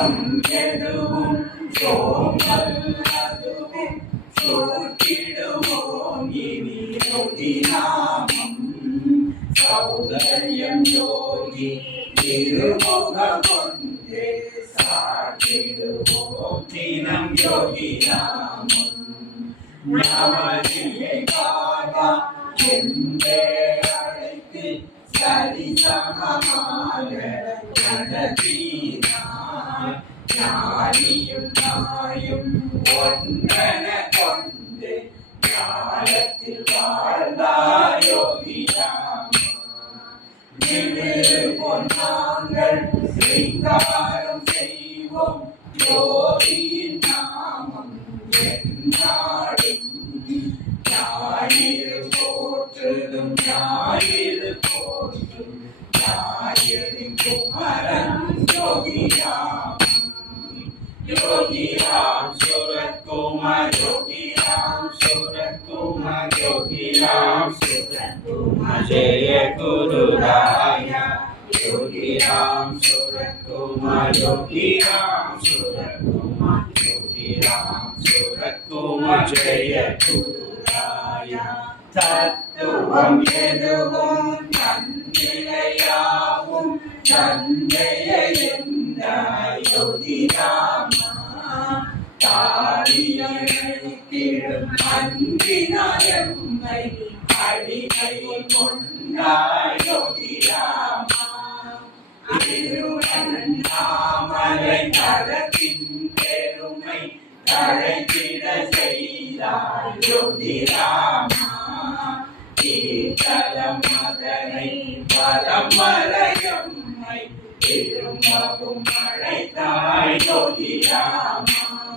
എതുവും സോമല്ലതുവും സൂട്ടിടുമോം ഇനി യോഗിനാമം സൗന്ദര്യം യോഗി തിരുമുഖമൊന്നേ സാക്ഷിടുമോം ദിനം യോഗിനാമം നമതിയെ കാക എന്റെ അழைത്ത് സരിസമമായ നടത്തിനാൻ ഞാനിയും നായും ഒന്നന കൊണ്ട് കാലത്തിൽ வாழ்ந்த யோகியாம் பொன்னாங்கள் சிங்காரம் செய்வோம் யோகியின் நாமம் എന്നാടും ஞாயிறு போற்றுதும் ஞாயிறு போற்றும் ஞாயிறு குமரன் योगी राम सूरत कुमार योगी राम सूरत कुमार योगी राम सूरत कुमार जय गुरु राया योगी राम सूरत कुमार योगी राम सूरत कुमार योगी राम सूरत कुमार जय गुरु राया தத்துவம் எதுவும் தன்னிலையாவும் தந்தைய என்ற யோகிராம நந்தினாயம்மை அடிமையில் கொண்டாயோகிராமா திருவன் தாமரை தரத்தின் பெருமை தழைத்திட செய்தார் யோகிராமா தீர்த்தலம் மதனை பரமரையம்மை திருமகும் அழைத்தாய் யோகிராமா